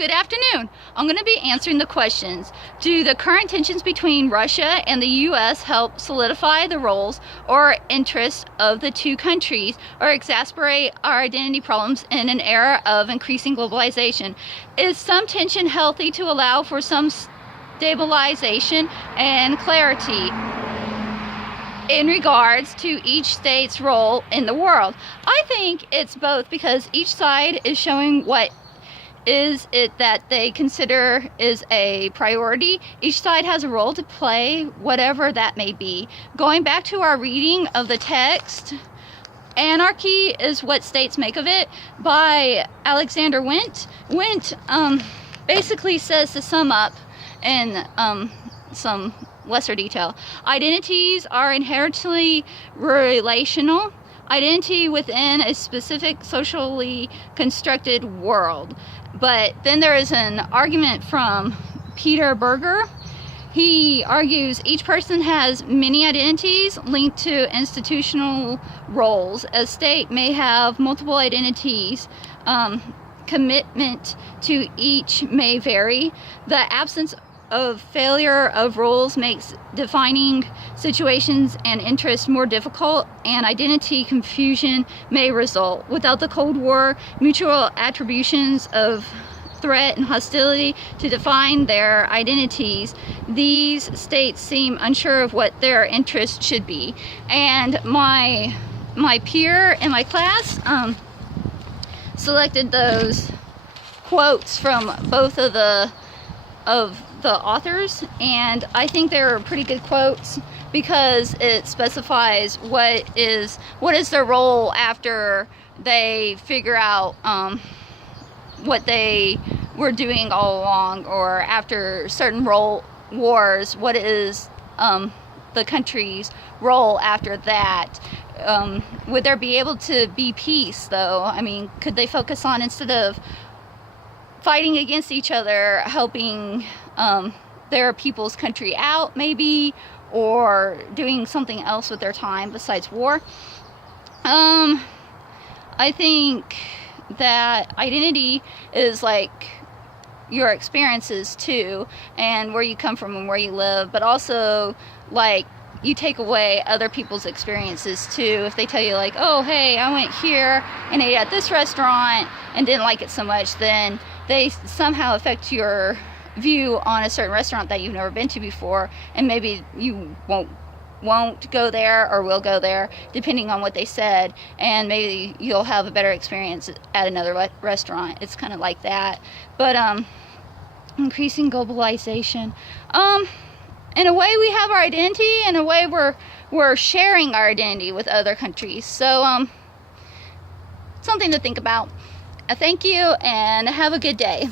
Good afternoon. I'm going to be answering the questions. Do the current tensions between Russia and the U.S. help solidify the roles or interests of the two countries or exacerbate our identity problems in an era of increasing globalization? Is some tension healthy to allow for some stabilization and clarity in regards to each state's role in the world? I think it's both, because each side is showing what is it that they consider is a priority. Each side has a role to play, whatever that may be. Going back to our reading of the text, Anarchy is What States Make of It by Alexander Wendt. Wendt basically says, to sum up in some lesser detail, identities are inherently relational. Identity within a specific socially constructed world. But then there is an argument from Peter Berger. He argues each person has many identities linked to institutional roles. A state may have multiple identities. Commitment to each may vary. The absence of failure of roles makes defining situations and interests more difficult, and identity confusion may result. Without the Cold War, mutual attributions of threat and hostility to define their identities, these states seem unsure of what their interests should be. And my peer in my class selected those quotes from both of the authors, and I think they're pretty good quotes because it specifies what is their role after they figure out what they were doing all along, or after certain wars, what is the country's role after that. Would there be able to be peace, though? I mean, could they focus on, instead of fighting against each other, helping their people's country out, maybe, or doing something else with their time besides war? I think that identity is like your experiences too, and where you come from and where you live, but also like you take away other people's experiences too. If they tell you like, oh hey, I went here and ate at this restaurant and didn't like it so much, then they somehow affect your view on a certain restaurant that you've never been to before, and maybe you won't go there or will go there depending on what they said, and maybe you'll have a better experience at another restaurant. It's kind of like that. But increasing globalization, in a way we have our identity, in a way we're sharing our identity with other countries, so something to think about. Thank you and have a good day.